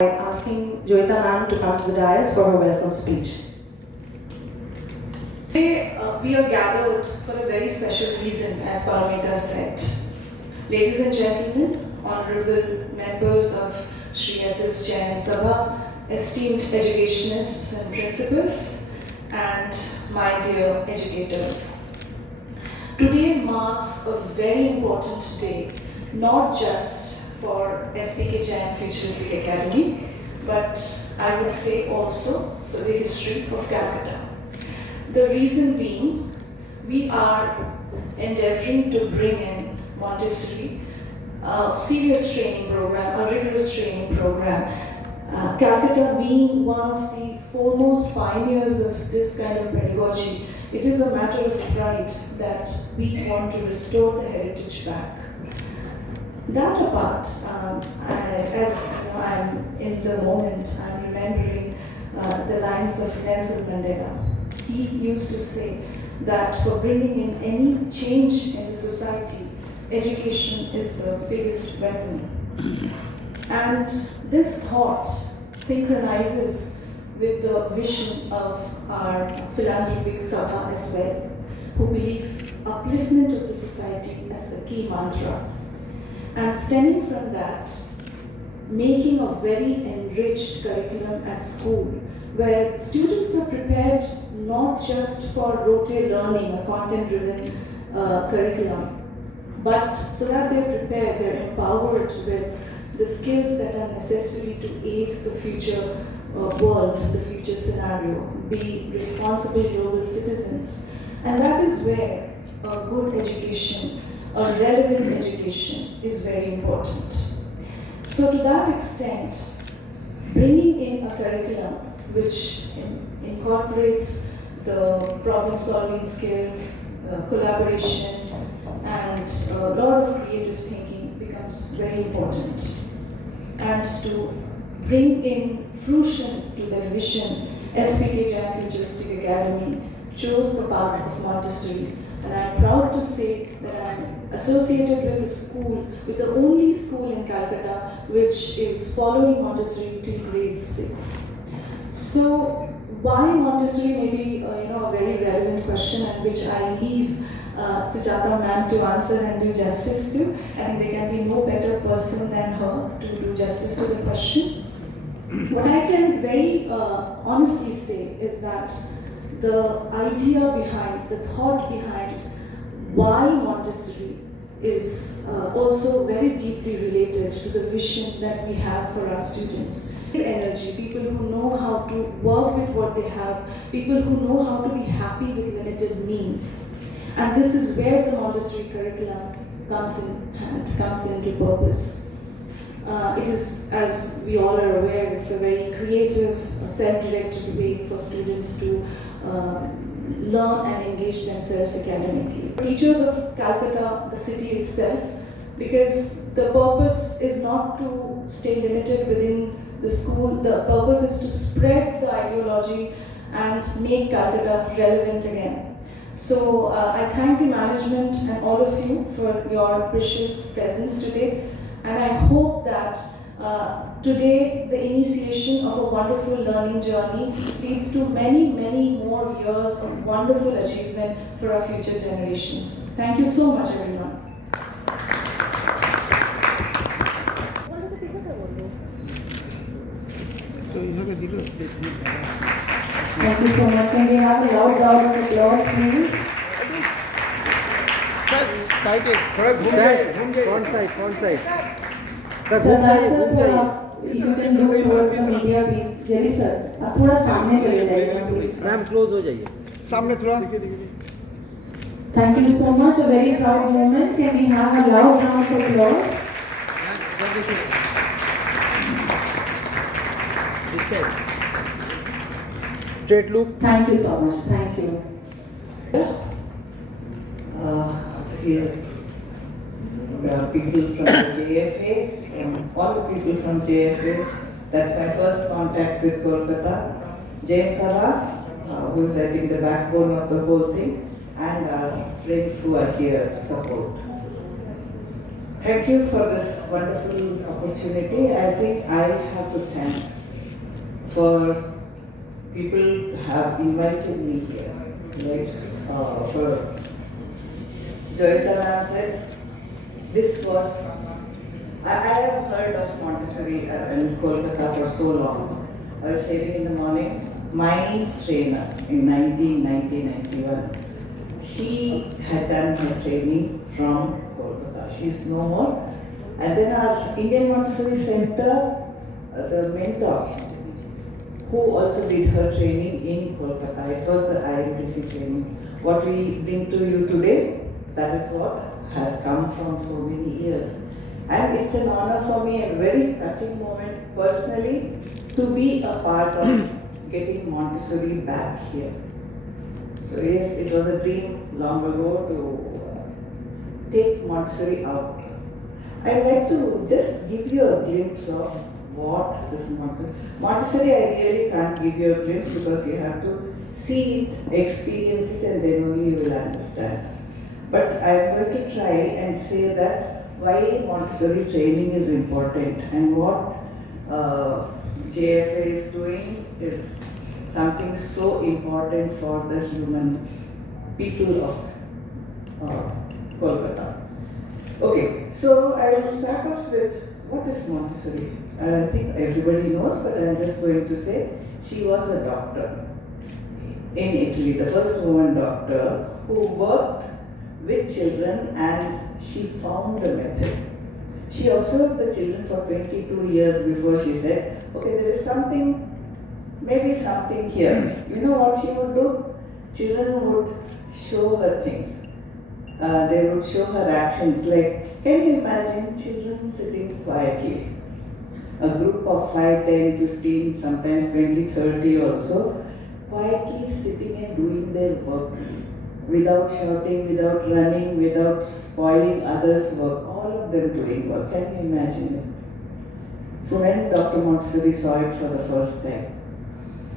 Asking Jayeeta ma'am to come to the dais for her welcome speech. Today, we are gathered for a very special reason, as Paramita said. Ladies and gentlemen, honorable members of Shri S.S. Jain Sabha, esteemed educationists and principals, and my dear educators. Today marks a very important day, not just for SPK Jain Futuristic Academy, but I would say also for the history of Calcutta. The reason being, we are endeavoring to bring in Montessori, a serious training program, a rigorous training program. Calcutta being one of the foremost pioneers of this kind of pedagogy, it is a matter of pride that we want to restore the heritage back. That apart, as you know, I'm in the moment, I'm remembering the lines of Nelson Mandela. He used to say that for bringing in any change in the society, education is the biggest weapon. And this thought synchronizes with the vision of our philanthropic Sabha as well, who believe upliftment of the society as the key mantra. And stemming from that, making a very enriched curriculum at school, where students are prepared not just for rote learning, a content-driven curriculum, but so that they're prepared, they're empowered with the skills that are necessary to ace the future world, the future scenario, be responsible global citizens. And that is where a good education, a relevant education is very important. So to that extent, bringing in a curriculum which incorporates the problem-solving skills, collaboration, and a lot of creative thinking becomes very important. And to bring in fruition to their vision, SPK Jain Futuristic Academy chose the path of Montessori. And I'm proud to say that I'm associated with the school, with the only school in Calcutta which is following Montessori till grade 6. So why Montessori may be a very relevant question, and which I leave Sujata ma'am to answer and do justice to. I think there can be no better person than her to do justice to the question. What I can very honestly say is that the idea behind, the thought behind why Montessori is also very deeply related to the vision that we have for our students. Energy, people who know how to work with what they have, people who know how to be happy with limited means. And this is where the Montessori curriculum comes in hand, comes into purpose. It is, as we all are aware, it's a very creative, self-directed way for students to learn and engage themselves academically. Teachers of Calcutta, the city itself, because the purpose is not to stay limited within the school, the purpose is to spread the ideology and make Calcutta relevant again. So I thank the management and all of you for your precious presence today, and I hope that today the initiation of a wonderful learning journey leads to many, many more years of wonderful achievement for our future generations. Thank you so much, everyone. Thank you so much. Can we have a loud round of applause, please? Front side. Sir, if you can look towards the media, please. Jaideep sir, आप थोड़ा सामने चले जाइए, please. Ma'am close हो जाइए सामने थोड़ा Thank you so much. A very proud moment. Can we have a loud round of applause? Straight look. Thank you so much. Thank you. People from the JFA, and all the people from JFA. That's my first contact with Kolkata. Jain Sabha, who is I think the backbone of the whole thing, and our friends who are here to support. Thank you for this wonderful opportunity. I think I have to thank for people who have invited me here. Like for Jayeeta said, this was, I have heard of Montessori in Kolkata for so long. I was sharing in the morning, my trainer in 1991, she had done her training from Kolkata. She is no more. And then our Indian Montessori Center, the mentor, who also did her training in Kolkata. It was the IMTC training. What we bring to you today, that is what has come from so many years. And it's an honor for me, a very touching moment personally, to be a part of getting Montessori back here. So yes, it was a dream long ago to take Montessori out. I'd like to just give you a glimpse of what this Montessori, I really can't give you a glimpse because you have to see it, experience it, and then only you will understand. But I'm going to try and say that why Montessori training is important and what JFA is doing is something so important for the human people of Kolkata. Okay, so I will start off with what is Montessori. I think everybody knows, but I'm just going to say she was a doctor in Italy, the first woman doctor who worked with children, and she found a method. She observed the children for 22 years before she said, okay, there is something, maybe something here. You know what she would do? Children would show her things. They would show her actions. Like, can you imagine children sitting quietly? A group of 5, 10, 15, sometimes 20, 30 also, quietly sitting and doing their work without shouting, without running, without spoiling others' work, all of them doing work. Can you imagine it? So when Dr. Montessori saw it for the first time,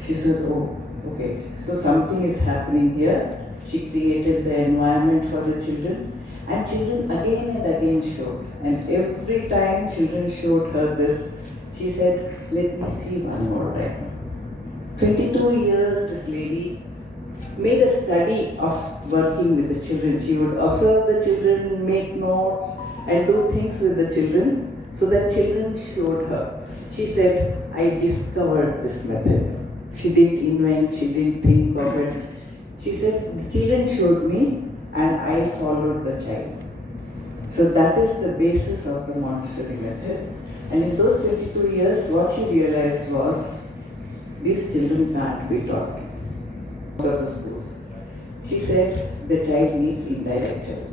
she said, oh, okay, so something is happening here. She created the environment for the children, and children again and again showed. And every time children showed her this, she said, let me see one more time. 22 years this lady made a study of working with the children. She would observe the children, make notes, and do things with the children, so that children showed her. She said, I discovered this method. She didn't invent, she didn't think of it. She said, the children showed me, and I followed the child. So that is the basis of the Montessori method. And in those 22 years, what she realized was, these children can't be taught. So the schools. She said, the child needs indirect help.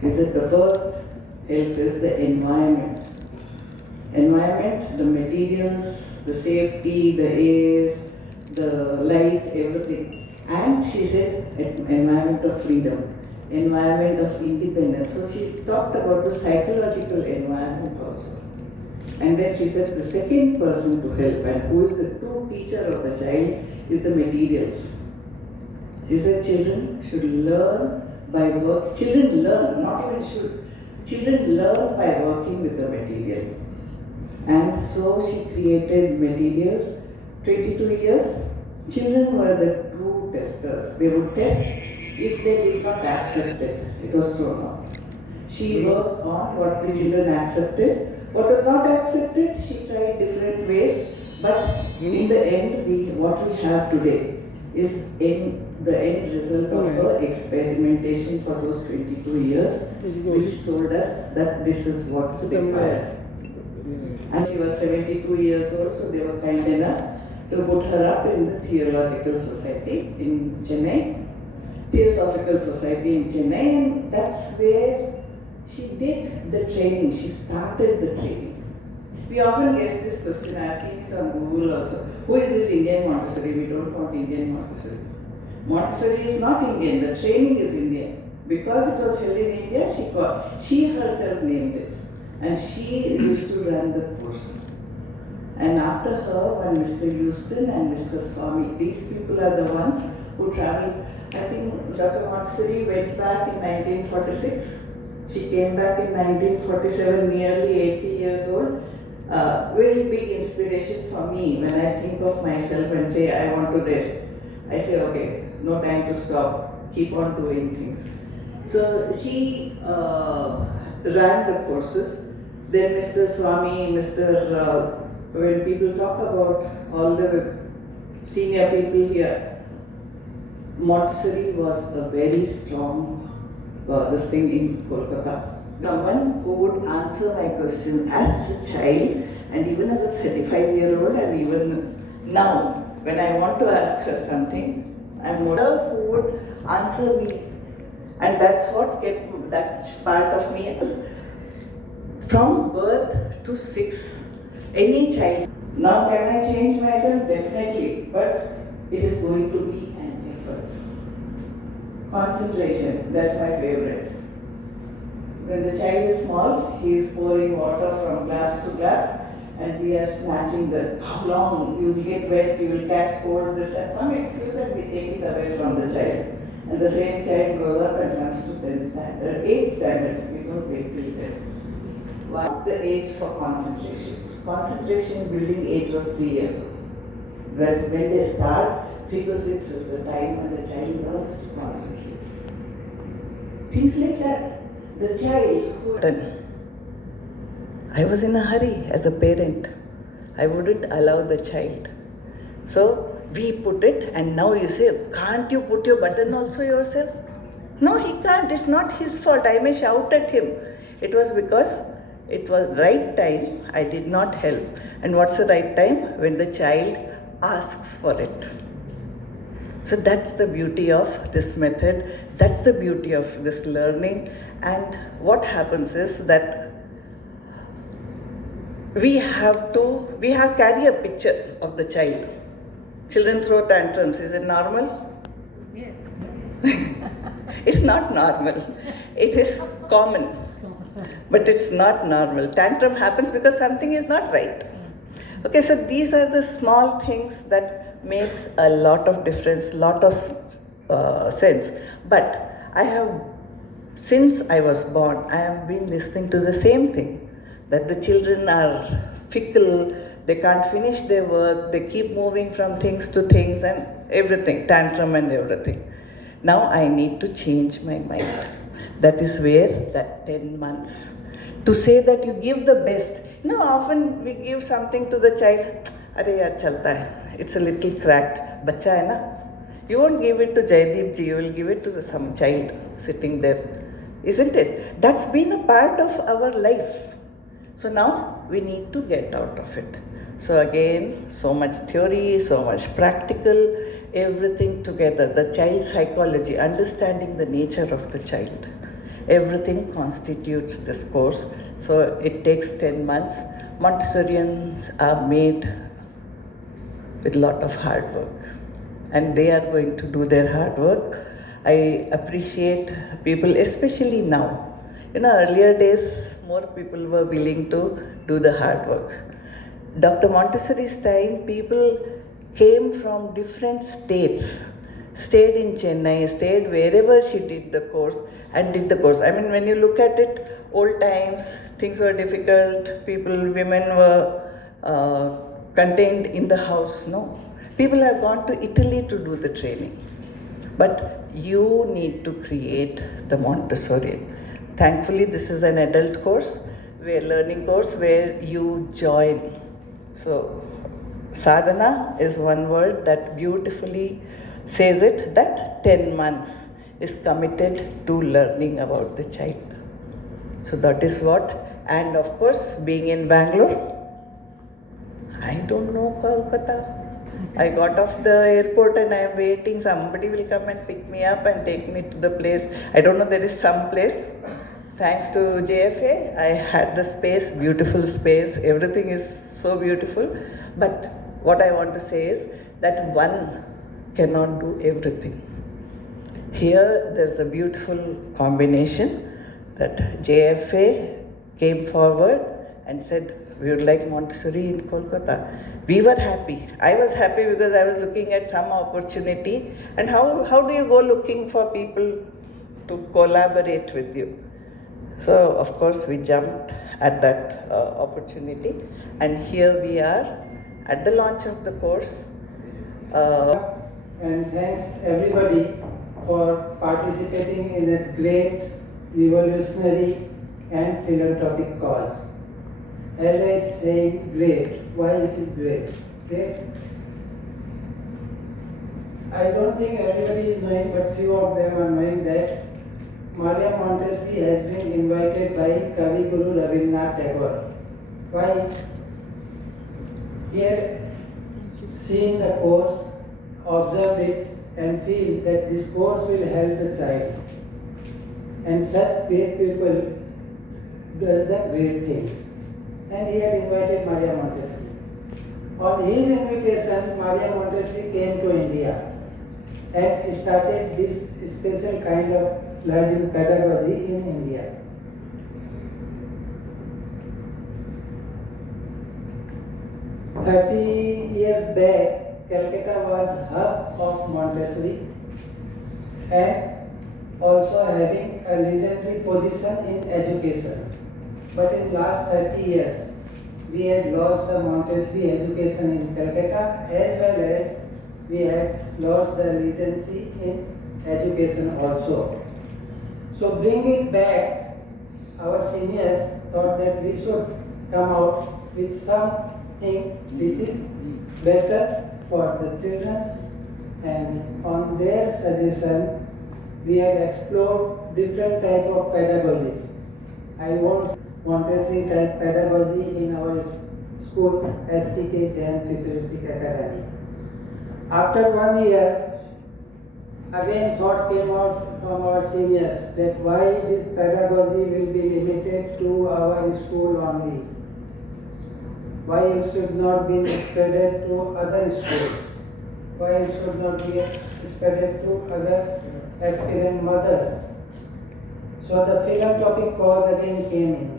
She said, the first help is the environment. Environment, the materials, the safety, the air, the light, everything. And she said, environment of freedom, environment of independence. So she talked about the psychological environment also. And then she said, the second person to help, and who is the true teacher of the child, is the materials. She said, children should learn by work. Children learn, not even should. Children learn by working with the material. And so she created materials. 22 years, children were the true testers. They would test if they did not accept it. It was thrown out. She worked on what the children accepted. What was not accepted, she tried different ways. But in the end, what we have today is in the end result of her experimentation for those 22 years, which told us that this is what is required. And she was 72 years old, so they were kind enough to put her up in the Theological Society in Chennai, Theosophical Society in Chennai, and that's where she did the training, she started the training. We often get this question, I have seen it on Google also. Who is this Indian Montessori? We don't want Indian Montessori. Montessori is not Indian, the training is Indian. Because it was held in India, she herself named it. And she used to run the course. And after her, one Mr. Houston and Mr. Swami, these people are the ones who traveled. I think Dr. Montessori went back in 1946. She came back in 1947, nearly 80 years old. Very big inspiration for me when I think of myself and say I want to rest. I say, okay, no time to stop, keep on doing things. So she ran the courses. Then Mr. Swami, when people talk about all the senior people here, Montessori was a very strong this thing in Kolkata. Someone who would answer my question as a child and even as a 35-year-old and even now when I want to ask her something, I'm more who would answer me, and that's what kept that part of me from birth to 6. Any child. Now can I change myself? Definitely, but it is going to be an effort. Concentration, that's my favorite. When the child is small, he is pouring water from glass to glass and we are snatching how long, you will get wet, you will catch cold, this and some excuse and we take it away from the child. And the same child grows up and comes to 10th standard, 8th standard, we don't wait till 10th. What the age for concentration? Concentration building age was 3 years old. When they start, 3 to 6 is the time when the child learns to concentrate. Things like that. The child who... I was in a hurry as a parent. I wouldn't allow the child. So we put it and now you say, can't you put your button also yourself? No, he can't. It's not his fault. I may shout at him. It was because it was right time. I did not help. And what's the right time? When the child asks for it. So that's the beauty of this method. That's the beauty of this learning. And what happens is that we carry a picture of the child. Children throw tantrums. Is it normal? Yes. It's not normal. It is common. But it's not normal. Tantrum happens because something is not right. Okay, so these are the small things that makes a lot of difference, lot of sense. But I have, since I was born, I have been listening to the same thing. That the children are fickle, they can't finish their work, they keep moving from things to things and everything, tantrum and everything. Now I need to change my mind. That is where that 10 months. To say that you give the best. Often we give something to the child, Arey yaar chalta hai. It's a little cracked. Bacha hai na? You won't give it to Jaideep ji, you will give it to some child sitting there. Isn't it? That's been a part of our life. So now we need to get out of it. So again, so much theory, so much practical, everything together. The child's psychology, understanding the nature of the child. Everything constitutes this course. So it takes 10 months. Montessorians are made with a lot of hard work. And they are going to do their hard work. I appreciate people, especially now. Earlier days, more people were willing to do the hard work. Dr. Montessori's time, people came from different states, stayed in Chennai, stayed wherever she did the course and did the course. I mean, when you look at it, old times, things were difficult, women were contained in the house. No. People have gone to Italy to do the training. But you need to create the Montessorian. Thankfully, this is an adult course, learning course where you join. So, sadhana is one word that beautifully says it, that 10 months is committed to learning about the child. So that is what, and of course, being in Bangalore, I don't know Kolkata. I got off the airport and I am waiting, somebody will come and pick me up and take me to the place. I don't know, there is some place. Thanks to JFA, I had the space, beautiful space, everything is so beautiful. But what I want to say is that one cannot do everything. Here there's a beautiful combination that JFA came forward and said, we would like Montessori in Kolkata. We were happy. I was happy because I was looking at some opportunity. And how do you go looking for people to collaborate with you? So, of course, we jumped at that opportunity, and here we are at the launch of the course. And thanks everybody for participating in a great, revolutionary and philanthropic cause. As I say, great. Why it is great? Great. I don't think everybody is knowing, but few of them are knowing that Maria Montessori has been invited by Kavi Guru Rabindranath Tagore. Why? He had seen the course, observed it, and feel that this course will help the child. And such great people does the great things. And he had invited Maria Montessori. On his invitation, Maria Montessori came to India and started this special kind of learning pedagogy in India. Years back, Calcutta was hub of Montessori and also having a legendary position in education. But in last 30 years, we had lost the Montessori education in Calcutta as well as we had lost the legacy in education also. So bring it back, our seniors thought that we should come out with something which is better for the children, and on their suggestion we have explored different type of pedagogies. I want Montessori type pedagogy in our school, SPK Jain Futuristic Academy. After 1 year, again thought came out from our seniors that why this pedagogy will be limited to our school only. Why it should not be spread to other schools? Why it should not be spread to other aspirant mothers? So the philanthropic cause again came in.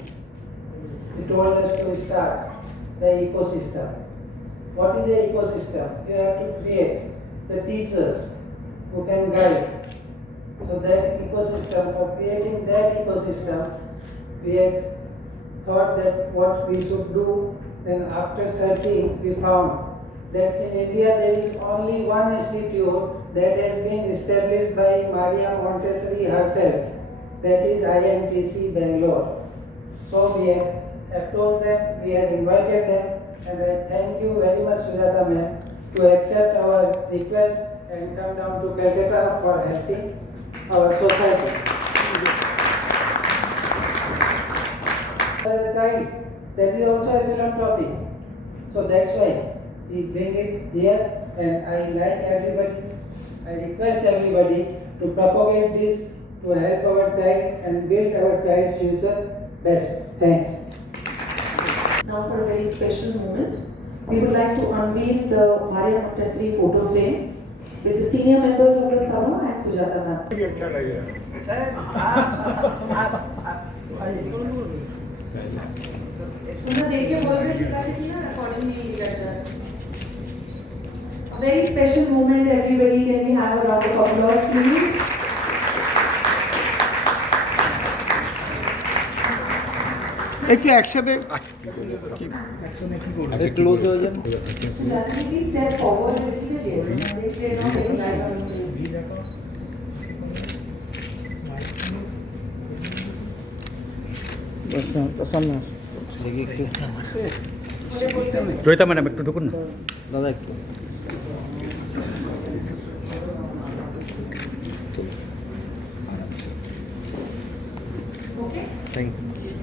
He told us to start the ecosystem. What is the ecosystem? You have to create the teachers who can guide. So that ecosystem, for creating that ecosystem, we had thought that what we should do. Then after searching, we found that in India there is only one institute that has been established by Maria Montessori herself, that is IMTC Bengaluru. So we had approached them, we had invited them, and I thank you very much, Sujata ma'am, to accept our request and come down to Calcutta for helping our society. As a child, that is also a philanthropy. So that's why we bring it here, and I like everybody, I request everybody to propagate this to help our child and build our child's future best. Thanks. Now for a very special moment, we would like to unveil the Maria Montessori photo frame with the senior members of the Sabha and Sujata ma'am. A very special moment, everybody. Can we have a round of applause, please? একটু একসাথে close হয়ে যান Please step forward a little bit, yes. They're not very light on this. সামনে Joyita madam একটু ঢুকুন না দাদা একটু Okay. Thank you